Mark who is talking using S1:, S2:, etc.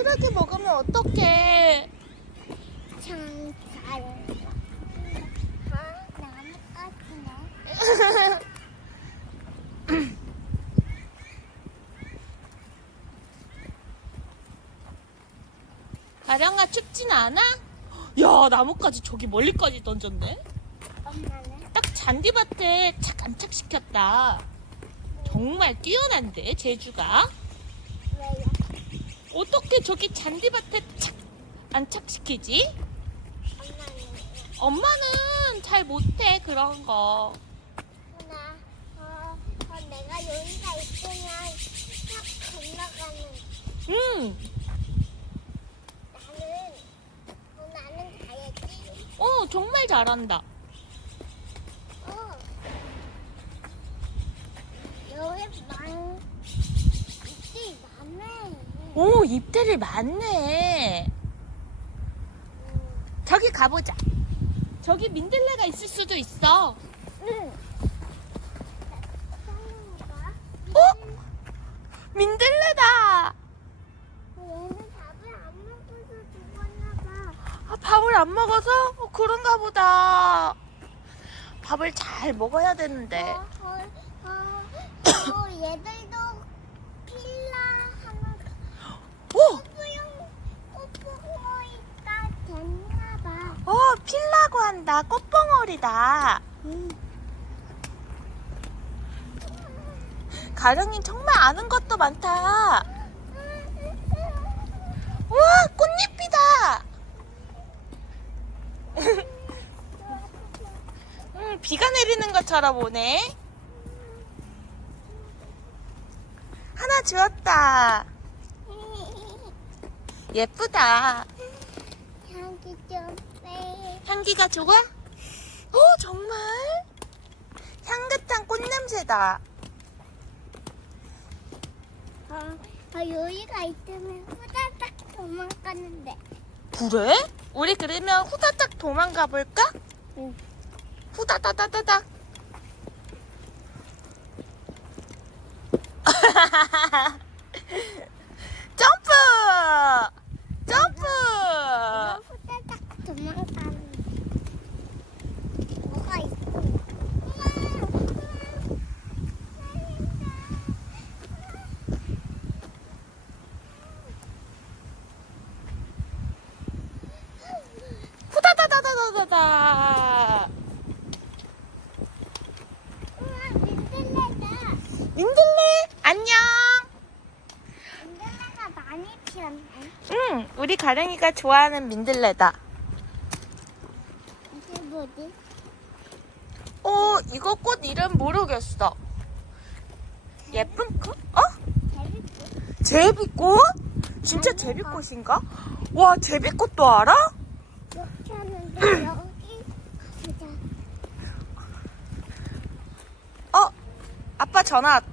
S1: 쓰레기 먹으면 어떡해?
S2: 참 잘한다. 아, 나뭇가지네.
S1: 가령아 춥진 않아? 야 나뭇가지 저기 멀리까지 던졌네. 딱 잔디밭에 착 안착시켰다. 정말 뛰어난데 제주가. 어떻게 저기 잔디밭에 착 안착시키지?
S2: 엄마는?
S1: 잘 못해 그런 거.
S2: 나, 어, 어, 내가 여기가 있으면 탁 건너가는.
S1: 응.
S2: 나는, 어, 나는 가야지.
S1: 어 정말 잘한다.
S2: 어. 여기 많네.
S1: 오 잎들이 많네.
S2: 음,
S1: 저기 가보자. 저기 민들레가 있을 수도 있어.
S2: 응. 봐.
S1: 어? 민들레다.
S2: 얘는 밥을 안 먹어서.
S1: 아, 밥을 안 먹어서 어, 그런가 보다. 밥을 잘 먹어야 되는데.
S2: 어, 어, 어, 어, 얘들도 필라 하나
S1: 오,
S2: 꽃보용 꽃보이가 됐나 봐.
S1: 어 꽃봉오리다.
S2: 응.
S1: 가령이 정말 아는 것도 많다. 우와 꽃잎이다. 음, 비가 내리는 것처럼 오네. 하나 주었다. 예쁘다.
S2: 향기.
S1: 향기가 좋아? 오 정말? 향긋한 꽃냄새다.
S2: 어, 어, 여기가 있으면 후다닥 도망가는데.
S1: 그래? 우리 그러면 후다닥 도망가 볼까?
S2: 응.
S1: 후다다다다닥. 점프! 점프!
S2: 이거 후다닥 도망가는. 뭐가 있어? 민들레다.
S1: 민들레 안녕.
S2: 민들레가 많이 피었네.
S1: 응, 우리 가령이가 좋아하는 민들레다.
S2: 이게 뭐지?
S1: 어, 이거 꽃 이름 모르겠어. 예쁜 꽃? 어?
S2: 재밌고.
S1: 제비꽃? 진짜 제비꽃인가? 와, 제비꽃도 알아?
S2: 여기 보자.
S1: 어, 아빠 전화 왔다.